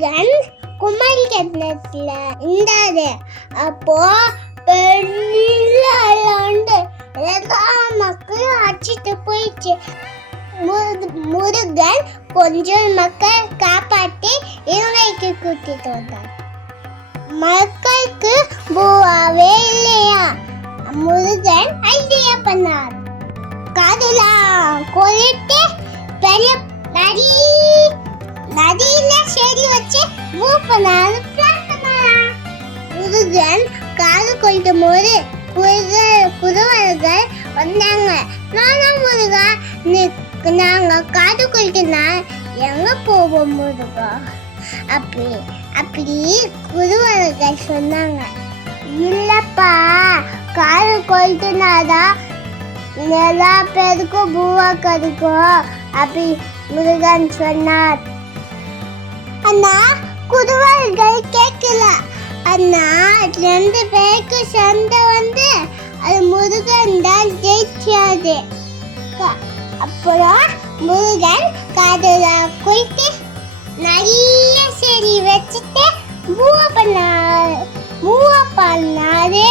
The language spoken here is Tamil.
முருகன் குமரி கட்டணத்துல இருந்தாரு. அப்போ பெண்ணாண்டு எல்லா மக்களும் அடிச்சிட்டு போயிடுச்சு. முருகன் கொஞ்சம் மக்கள் காப்பாற்றி இலங்கைக்கு கூட்டிட்டு வந்தார். மக்களுக்கு பூவாவே இல்லையா, முருகன் ஐடியா பண்ணார். காதெல்லாம் கொலிட்டு பெரிய நதியில செடி வச்சு பூ பண்ணாரு. முருகன் காது கொள்ளும் போது குருவர்கள் வந்தாங்க. நானும் முருகா, நாங்க காது கொள்ளுனா எங்க போவோம் முருகா? அப்படி குருவர்கள் சொன்னாங்க. இல்லப்பா, காது கொள்ளுனாதான் எல்லா பேருக்கும் பூவா கிடைக்கும் அப்படி முருகன் சொன்னார். அண்ணா குருவர்கள் கேட்கல. அண்ணா 2 பேருக்கு சண்டை வந்து அது முருகன் தான் ஜெயிச்சாரு. அப்புறம் முருகன் காதல குளித்து நிறைய செடி வச்சுட்டு பூவா பண்ணாரு.